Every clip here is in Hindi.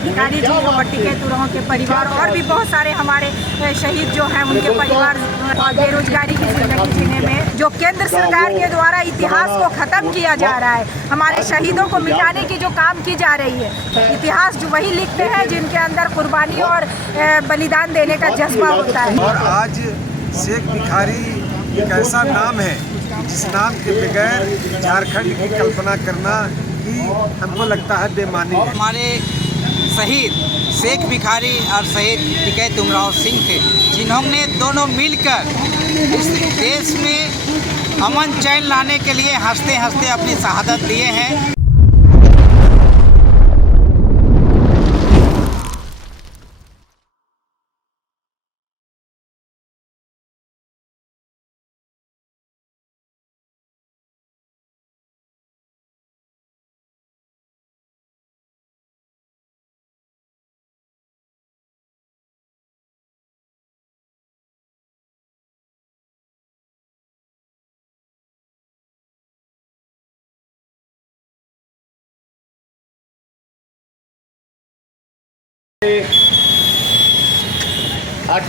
भिखारी जी और टिकैत उरांव के परिवार और भी बहुत सारे हमारे शहीद जो हैं उनके परिवार बेरोजगारी की जिंदगी जीने में जो केंद्र सरकार के द्वारा इतिहास को ख़त्म किया जा रहा है, हमारे शहीदों को मिटाने की जो काम की जा रही है। इतिहास जो वही लिखते हैं जिनके अंदर कुर्बानी और बलिदान देने का जज्बा होता है। और आज शेख भिखारी एक ऐसा नाम है जिस नाम के बगैर झारखंड की कल्पना करना ही हमको लगता है बेमानी है। हमारे शहीद शेख भिखारी और शहीद टिकैत उमराव सिंह थे, जिन्होंने दोनों मिलकर इस देश में अमन चैन लाने के लिए हंसते हंसते अपनी शहादत दिए हैं।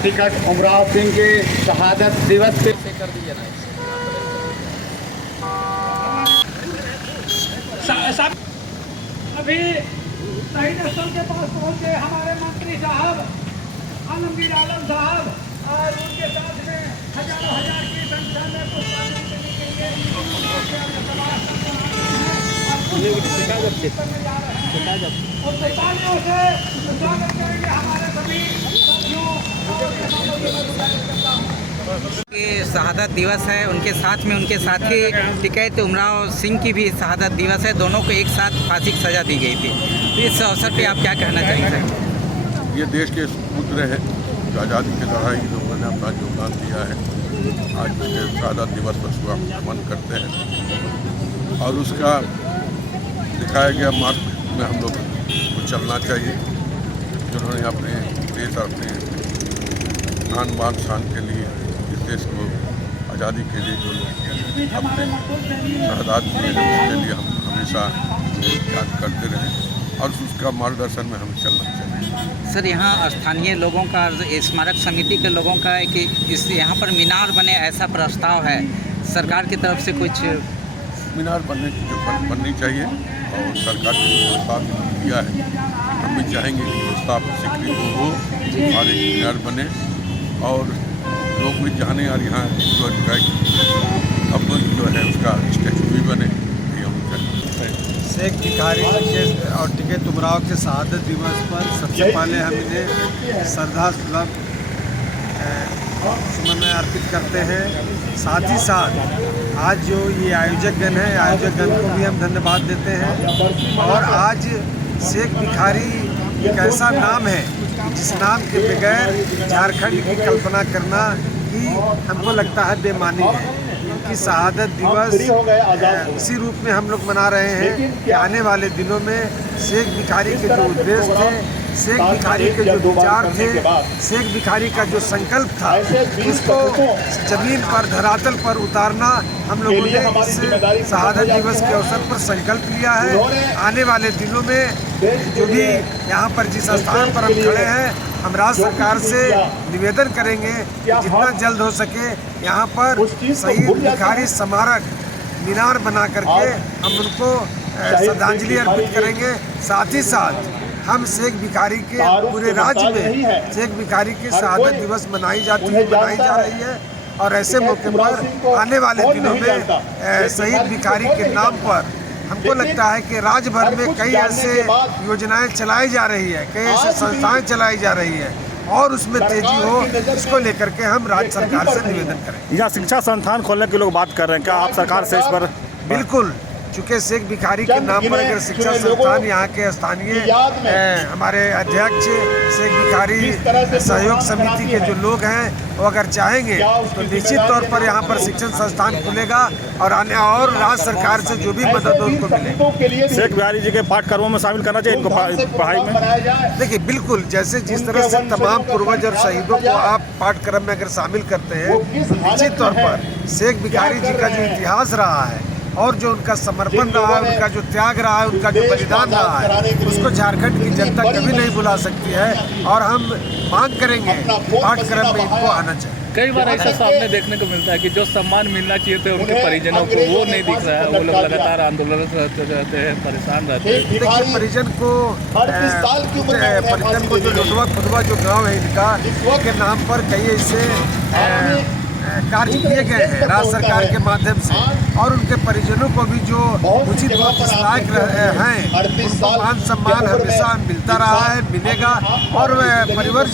टिकैत उमराव सिंह के शहादत दिवस पे कर दिया ना अभी शहीद स्थल के पास पहुंचे हमारे मंत्री साहब आलमगीर आलम साहब और उनके साथ में हजारों हजार की संख्या में पुष्पांजलि के लिए और तालियों से स्वागत करेंगे हमारे सभी साथियों। ये शहादत दिवस है, उनके साथ में उनके साथी टिकैत उमराव सिंह की भी शहादत दिवस है। दोनों को एक साथ फांसी की सज़ा दी गई थी। तो इस अवसर पे आप क्या कहना चाहेंगे? ये देश के पुत्र हैं जो आज़ादी की लड़ाई लोगों ने अपना योगदान दिया है। आज के शहादत दिवस पर सुबह नमन करते हैं और उसका दिखाया गया मार्ग में हम लोग को चलना चाहिए। जिन्होंने अपने देश और अपने आन बान शान के लिए इस देश को आज़ादी के लिए जो अपने शहादत दिए हैं उसके लिए हम हमेशा याद करते रहें और उसका मार्गदर्शन में हमें चलना चाहिए। सर, यहाँ स्थानीय लोगों का, स्मारक समिति के लोगों का है कि इस यहाँ पर मीनार बने, ऐसा प्रस्ताव है सरकार की तरफ से। कुछ मीनार बननी चाहिए और सरकार ने जो प्रस्ताव किया है हम भी चाहेंगे कि प्रस्ताव स्वीकृत हो और एक मीनार बने और लोग भी जाने और यहाँ अब्दुल जो है उसका स्टैचू भी बने। ये हम चाहेंगे। शेख भिखारी और टिकैत उमराव के शहादत दिवस पर सबसे पहले हम इन्हें श्रद्धा सुलभ सुमन अर्पित करते हैं। साथ ही साथ आज जो ये आयोजकगण है, आयोजकगण को भी हम धन्यवाद देते हैं। और आज शेख भिखारी एक ऐसा नाम है जिस नाम के बगैर झारखंड की कल्पना करना ही हमको लगता है बेमानी है। इनकी शहादत दिवस इसी रूप में हम लोग मना रहे हैं कि आने वाले दिनों में शेख भिखारी के जो उद्देश्य थे, शेख भिखारी के जो विचार थे, शेख भिखारी का जो संकल्प था, उसको जमीन पर, धरातल पर उतारना हम लोगों ने इस शहादत दिवस के अवसर पर संकल्प लिया है। आने वाले दिनों में जो भी यहाँ पर जिस स्थान पर हम खड़े हैं, हम राज्य सरकार से निवेदन करेंगे कि जितना जल्द हो सके यहाँ पर शहीद भिखारी स्मारक मीनार बना करके हम उनको श्रद्धांजलि अर्पित करेंगे। साथ ही साथ हम शेख भिखारी के पूरे राज्य में शेख भिखारी की शहादत दिवस मनाई जा रही है और ऐसे मौके पर आने वाले दिनों में शहीद भिखारी के नाम पर हमको लगता है कि राज्य भर में कई ऐसे योजनाएं चलाई जा रही है, कई ऐसे संस्थाएं चलाई जा रही है और उसमें तेजी हो, इसको लेकर के हम राज्य सरकार से निवेदन करें। यहाँ शिक्षा संस्थान खोलने के लोग बात कर रहे हैं, क्या आप सरकार से इस पर? बिल्कुल, चूँकि शेख भिखारी के नाम पर अगर शिक्षा संस्थान यहाँ के स्थानीय हमारे अध्यक्ष शेख भिखारी सहयोग समिति के जो लोग हैं वो अगर चाहेंगे तो निश्चित तौर पर यहाँ पर शिक्षण संस्थान खुलेगा और राज्य सरकार से जो भी मदद हो उनको मिलेगी। शेख भिखारी जी के पाठ्यक्रमों में शामिल करना चाहिए इनको पढ़ाई में। देखिए, बिल्कुल, जैसे जिस तरह से तमाम पूर्वज और शहीदों को आप पाठ्यक्रम में अगर शामिल करते हैं तो निश्चित तौर पर शेख भिखारी जी का जो इतिहास रहा है और जो उनका समर्पण रहा है, उनका जो त्याग रहा है, उनका जो बलिदान रहा है, उसको झारखंड की जनता कभी नहीं भुला सकती है। और हम मांग करेंगे पाठ्यक्रम में इनको आना चाहिए। कई बार ऐसा सामने देखने को मिलता है कि जो सम्मान मिलना चाहिए थे उनके परिजनों को, वो नहीं दिख रहा है। वो लोग लगातार आंदोलन रहते हैं, परेशान रहते हैं। देखिए, परिजन को जो लुटवा खुदवा जो गांव है इनका, के नाम पर कई ऐसे कार्य किए गए हैं राज्य सरकार के माध्यम से, और उनके परिजनों को भी जो उचित लायक हैं उनको मान सम्मान हमेशा मिलता रहा है, मिलेगा। और परिवार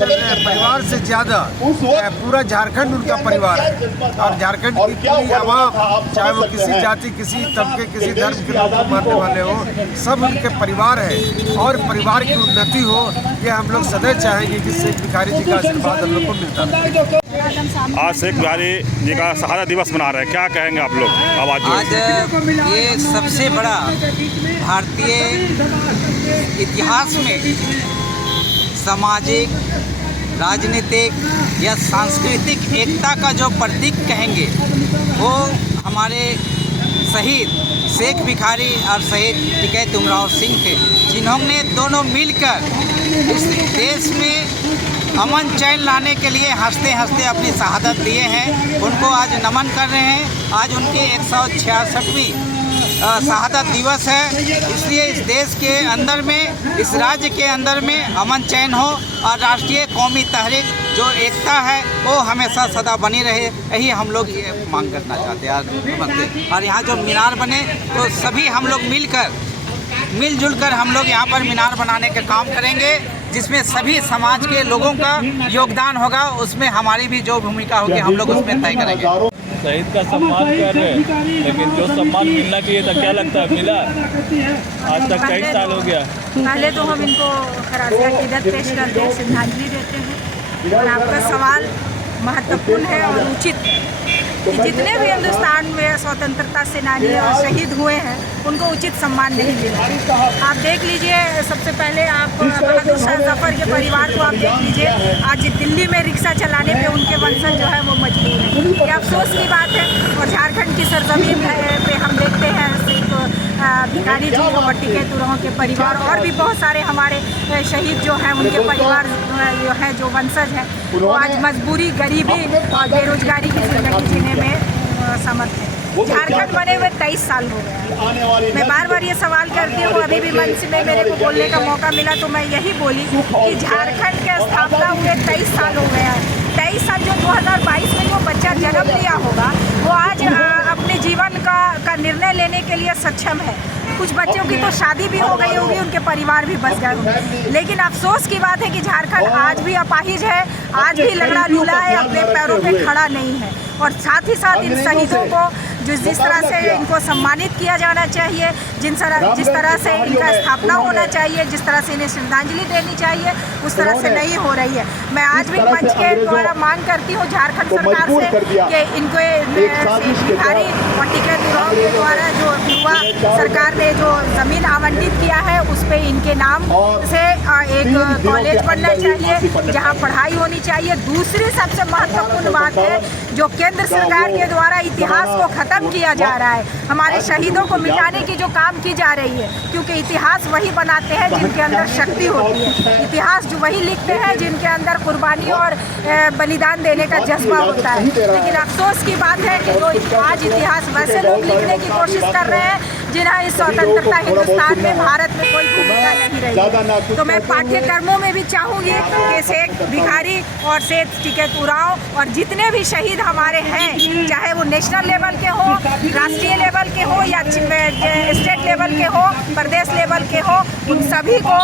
से ज़्यादा पूरा झारखंड उनका परिवार है। और झारखंड की पूरी आवाम, चाहे वो किसी जाति, किसी तबके, किसी धर्म के लोग को मानने वाले हो, सब उनके परिवार है। और परिवार की उन्नति हो, ये हम लोग सदैव चाहेंगे कि शेख भिखारी जी का आशीर्वाद हम लोग को मिलता है। आज शेख भिखारी जी का शहादत दिवस मना रहे हैं, क्या कहेंगे आप लोग? आज ये सबसे बड़ा भारतीय इतिहास में सामाजिक, राजनीतिक या सांस्कृतिक एकता का जो प्रतीक कहेंगे, वो हमारे शहीद शेख भिखारी और शहीद टिकैत उमराव सिंह थे, जिन्होंने दोनों मिलकर इस देश में अमन चैन लाने के लिए हंसते हंसते अपनी शहादत दिए हैं। उनको आज नमन कर रहे हैं। आज उनकी 166वीं शहादत दिवस है। इसलिए इस देश के अंदर में, इस राज्य के अंदर में अमन चैन हो और राष्ट्रीय कौमी तहरीक जो एकता है वो हमेशा सदा बनी रहे, यही हम लोग ये मांग करना चाहते हैं। और यहाँ जो मीनार बने तो सभी हम लोग मिलजुल कर हम लोग यहाँ पर मीनार बनाने का काम करेंगे, जिसमें सभी समाज के लोगों का योगदान होगा। उसमें हमारी भी जो भूमिका होगी हम लोग उसमें तय करेंगे। शहीद का सम्मान कर रहे हैं, लेकिन जो सम्मान मिलना चाहिए था, क्या लगता है मिला? आज तक कई साल हो गया। पहले तो हम इनको खराज अकीदत पेश करते हैं, श्रद्धांजलि देते हैं। और आपका सवाल महत्वपूर्ण है और उचित, कि जितने भी हिंदुस्तान में स्वतंत्रता सेनानी और शहीद हुए हैं उनको उचित सम्मान नहीं मिला। आप देख लीजिए, सबसे पहले आप बहादुर शाह जफर के परिवार को आप देख लीजिए, आज दिल्ली में रिक्शा चलाने पे उनके वंशज जो है वो मजबूर है। ये अफसोस की बात है। और झारखंड की सरजमीन पे हम देखते हैं भिखारी जी और टिकैत उमराव के परिवार और भी बहुत सारे हमारे शहीद जो हैं उनके परिवार जो है, जो वंशज हैं, वो आज मजबूरी, गरीबी और बेरोजगारी की जिंदगी जीने में समर्थ है। झारखंड बने हुए 23 साल हो गए। मैं बार बार ये सवाल करती हूँ, अभी भी मंच में मेरे को बोलने का मौका मिला तो मैं यही बोली कि झारखंड के स्थापना हुए 23 साल हो गया है। 23 साल जो 2022 में जो बच्चा जन्म लिया होगा वो आज अपने जीवन का निर्णय लेने के लिए सक्षम है। कुछ बच्चों की तो शादी भी हो गई होगी, उनके परिवार भी बस गए होंगे। लेकिन अफसोस की बात है कि झारखंड आज भी अपाहिज है, आज भी लगड़ा लूला है, अपने पैरों पे खड़ा नहीं है। और साथ ही साथ इन शहीदों को जिस तरह से इनको सम्मानित किया जाना चाहिए, जिस तरह से इनका स्थापना होना चाहिए, जिस तरह से इन्हें श्रद्धांजलि देनी चाहिए, उस तरह से नहीं हो रही है। मैं आज भी मंच के द्वारा मांग करती हूँ झारखंड सरकार से कि इनको भिखारी और टिकैत उमराव के द्वारा जो युवा सरकार ने जो ज़मीन आवंटित किया है उस पर इनके नाम से एक कॉलेज बनना चाहिए जहाँ पढ़ाई होनी चाहिए। दूसरी सबसे महत्वपूर्ण बात है, जो केंद्र सरकार के द्वारा इतिहास को खत्म किया जा रहा है, हमारे शहीदों को मिटाने की जो काम की जा रही है, क्योंकि इतिहास वही बनाते हैं जिनके अंदर शक्ति होती है। इतिहास जो वही लिखते हैं जिनके अंदर कुर्बानी और बलिदान देने का जज्बा होता है। लेकिन अफसोस की बात है कि जो आज इतिहास वैसे लोग लिखने की कोशिश कर रहे हैं जिन्हें इस स्वतंत्रता हिंदुस्तान में, भारत में कोई भूमिका नहीं रही। तो मैं पाठ्यक्रमों में भी चाहूँगी कि शेख भिखारी और शेख टिकैत उमराव और जितने भी शहीद हमारे हैं, चाहे वो नेशनल लेवल के हो, राष्ट्रीय लेवल के हो या स्टेट लेवल के हो, प्रदेश लेवल के हो, उन सभी को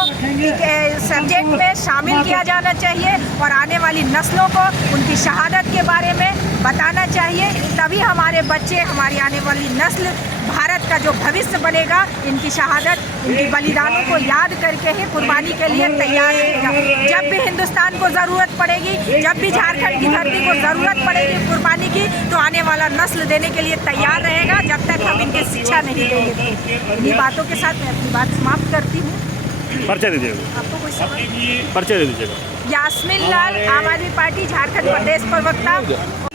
सब्जेक्ट में शामिल किया जाना चाहिए और आने वाली नस्लों को उनकी शहादत के बारे में बताना चाहिए। तभी हमारे बच्चे, हमारी आने वाली नस्ल भारत का जो भविष्य बनेगा, इनकी शहादत, इनकी बलिदानों को याद करके ही कुर्बानी के लिए तैयार रहेगा। जब भी हिंदुस्तान को ज़रूरत पड़ेगी, जब भी झारखंड की धरती को ज़रूरत पड़ेगी कुर्बानी की, तो आने वाला नस्ल देने के लिए तैयार रहेगा, जब तक हम इनकी शिक्षा नहीं देंगे। इन्हीं बातों के साथ मैं अपनी बात समाप्त करती हूँ। परिचय दीजिएगा। आपको कोई सवाल? परिचय दे दीजिएगा। यास्मीन लाल, आम आदमी पार्टी झारखंड प्रदेश प्रवक्ता।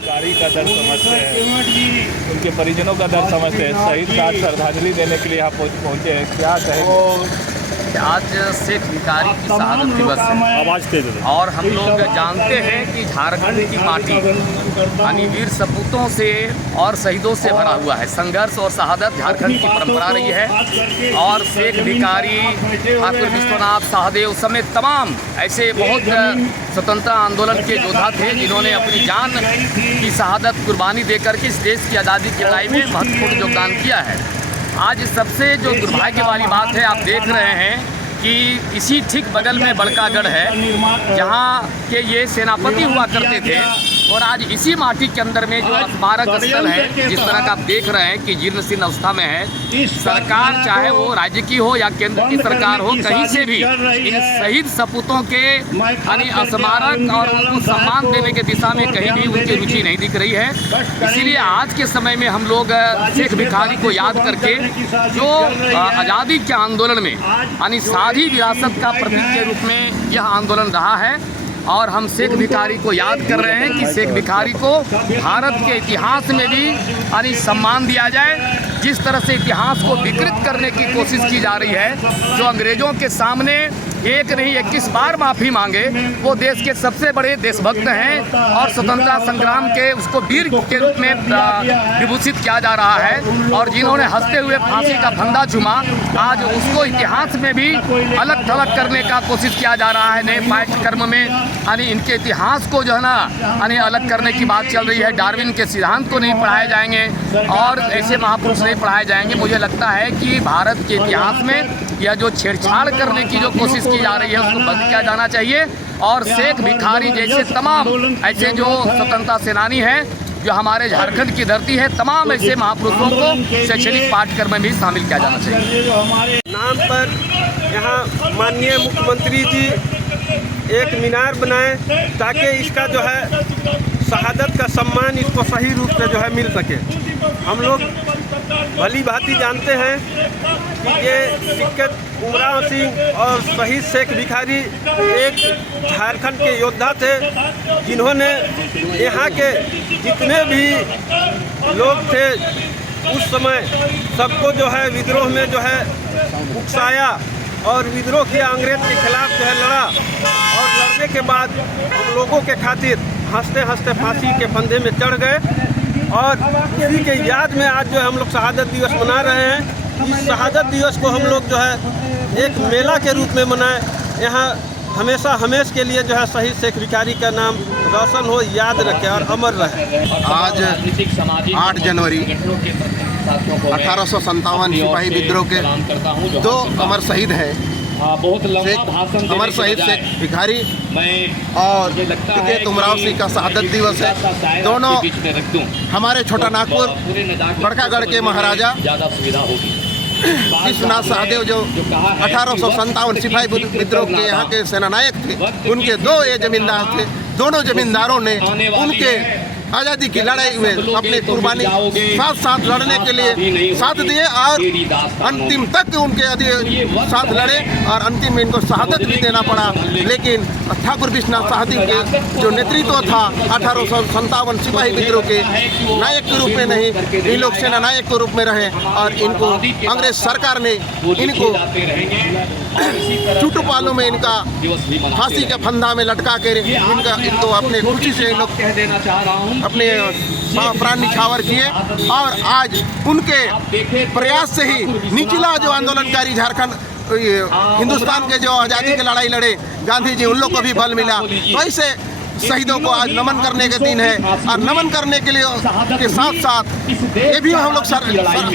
भिखारी का दर्द समझते हैं, उनके परिजनों का दर्द समझते हैं। शहीद का श्रद्धांजलि देने के लिए यहाँ पहुँचे हैं, क्या कहेंगे? आज शेख भिखारी की शहादत दिवस है आवाज तेज है। और हम लोग जानते हैं कि झारखंड की माटी यानी वीर सपूतों से और शहीदों से भरा हुआ है। संघर्ष और शहादत झारखंड की परंपरा रही है और शेख भिखारी, ठाकुर विश्वनाथ सहदेव समेत तमाम ऐसे बहुत स्वतंत्रता आंदोलन के योद्धा थे जिन्होंने अपनी जान की शहादत कुर्बानी देकर के इस देश की आज़ादी की लड़ाई में महत्वपूर्ण योगदान किया है। आज सबसे जो दुर्भाग्य वाली बात है, आप देख रहे हैं कि इसी ठीक बगल में बड़कागढ़ है जहाँ के ये सेनापति हुआ करते थे और आज इसी माटी के अंदर में जो स्मारक स्थल है, जिस तरह का आप देख रहे हैं कि जीर्ण शीर्ण अवस्था में है। सरकार चाहे वो राज्य की हो या केंद्र की सरकार हो, कहीं से भी इन शहीद सपूतों के यानी स्मारक और उनको सम्मान देने के दिशा में कहीं भी उनकी रुचि नहीं दिख रही है। इसीलिए आज के समय में हम लोग शेख भिखारी को याद करके जो आज़ादी के आंदोलन में यानी साझी विरासत का प्रतीक के रूप में यह आंदोलन रहा है और हम शेख भिखारी को याद कर रहे हैं कि शेख भिखारी को भारत के इतिहास में भी यानी सम्मान दिया जाए। जिस तरह से इतिहास को विकृत करने की कोशिश की जा रही है, जो अंग्रेज़ों के सामने एक नहीं 21 बार माफ़ी मांगे, वो देश के सबसे बड़े देशभक्त हैं और स्वतंत्रता संग्राम के उसको वीर के रूप में विभूषित किया जा रहा है। और जिन्होंने हंसते हुए फांसी का फंदा चूमा, आज उसको इतिहास में भी अलग थलग करने का कोशिश किया जा रहा है। नए पाठ्यक्रम में यानी इनके इतिहास को जो है ना यानी अलग करने की बात चल रही है। डार्विन के सिद्धांत को नहीं पढ़ाए जाएंगे और ऐसे महापुरुष नहीं पढ़ाए जाएंगे। मुझे लगता है कि भारत के इतिहास में यह जो छेड़छाड़ करने की जो कोशिश की जा रही है उसको बंद किया जाना चाहिए। और शेख भिखारी जैसे तमाम ऐसे जो स्वतंत्रता सेनानी हैं जो हमारे झारखंड की धरती है, तमाम ऐसे महापुरुषों को शैक्षणिक पाठ्यक्रम में भी शामिल किया जाना चाहिए। नाम पर यहाँ माननीय मुख्यमंत्री जी एक मीनार बनाए ताकि इसका जो है शहादत का सम्मान इसको सही रूप से जो है मिल सके। हम लोग भली भांति जानते हैं कि ये टिकैत उमराव सिंह और शहीद शेख भिखारी एक झारखंड के योद्धा थे जिन्होंने यहाँ के जितने भी लोग थे उस समय सबको जो है विद्रोह में जो है उकसाया और विद्रोह किया, अंग्रेज के खिलाफ जो है लड़ा और लड़ने के बाद हम लोगों के खातिर हंसते हंसते फांसी के फंदे में चढ़ गए। और इसी के याद में आज जो है हम लोग शहादत दिवस मना रहे हैं। इस शहादत दिवस को हम लोग जो है एक मेला के रूप में मनाएं। यहाँ हमेशा हमेश के लिए जो है शहीद शेख भिखारी का नाम रोशन हो, याद रखें और अमर रहे। आज 8 जनवरी 1857 सिपाही विद्रोह के 2 अमर शहीद हैं, अमर शहीद शेख भिखारी और टिकैत उमराव सिंह का शहादत दिवस है। दोनों हमारे छोटा नागपुर बड़कागढ़ के महाराजा विश्वनाथ सहदेव जो 1857 सिपाही विद्रोह के यहाँ के सेनानायक थे, उनके 2 ये जमींदार थे। दोनों जमींदारों ने उनके आज़ादी की लड़ाई में अपनी कुर्बानी साथ साथ लड़ने के लिए साथ दिए और अंतिम तक उनके साथ लड़े और अंतिम में इनको शहादत भी देना पड़ा। लेकिन ठाकुर विश्वनाथ सहदेव के जो नेतृत्व था 1857 सिपाही विद्रोह के नायक के रूप में नहीं, इन लोग सेना नायक के रूप में रहे और इनको अंग्रेज सरकार ने इनको चुटू पालों में इनका फांसी के फंदा में लटका के इनको अपने खुशी से इन लोग अपने प्राण निछावर किए। और आज उनके प्रयास से ही निचला जो आंदोलनकारी झारखंड हिंदुस्तान के जो आज़ादी की लड़ाई लड़े गांधी जी, उन लोग को भी बल मिला। तो ऐसे शहीदों को आज नमन करने के दिन है और नमन करने के लिए के साथ साथ ये भी हम लोग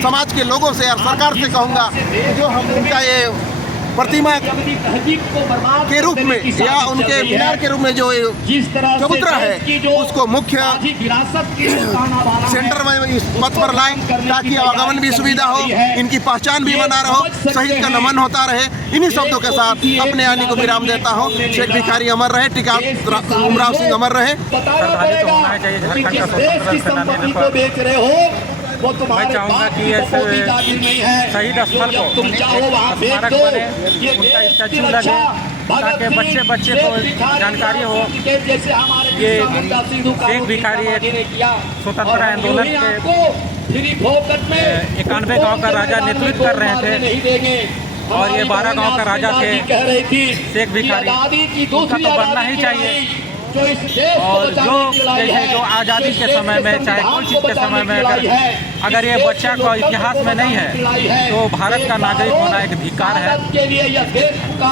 समाज के लोगों से और सरकार से कहूँगा जो हम उनका ये प्रतिमा के रूप में या उनके मीनार के रूप में जो चबूतरा है उसको मुख्य सेंटर में इस पथ पर लाएं ताकि आवागमन भी सुविधा हो, इनकी पहचान भी बना रहो, शहीद का नमन होता रहे। इन्हीं शब्दों के साथ अपने आने को विराम देता हूँ। शेख भिखारी अमर रहे, टिकैत उमराव सिंह अमर रहे। मैं चाहूँगा कि ऐसे शहीद स्थल को स्मारक बने, उनका स्टैचू लगे ताकि बच्चे बच्चे को जानकारी हो। ये शेख भिखारी एक स्वतंत्रता आंदोलन के 91 गांव का राजा नेतृत्व कर रहे थे और ये 12 गांव का राजा थे शेख भिखारी, उनका तो बनना ही चाहिए। और जो जैसे जो आज़ादी के समय में चाहे कोई चीज़ के समय में अगर ये बच्चा को इतिहास में नहीं है तो भारत का नागरिक होना एक धिक्कार है।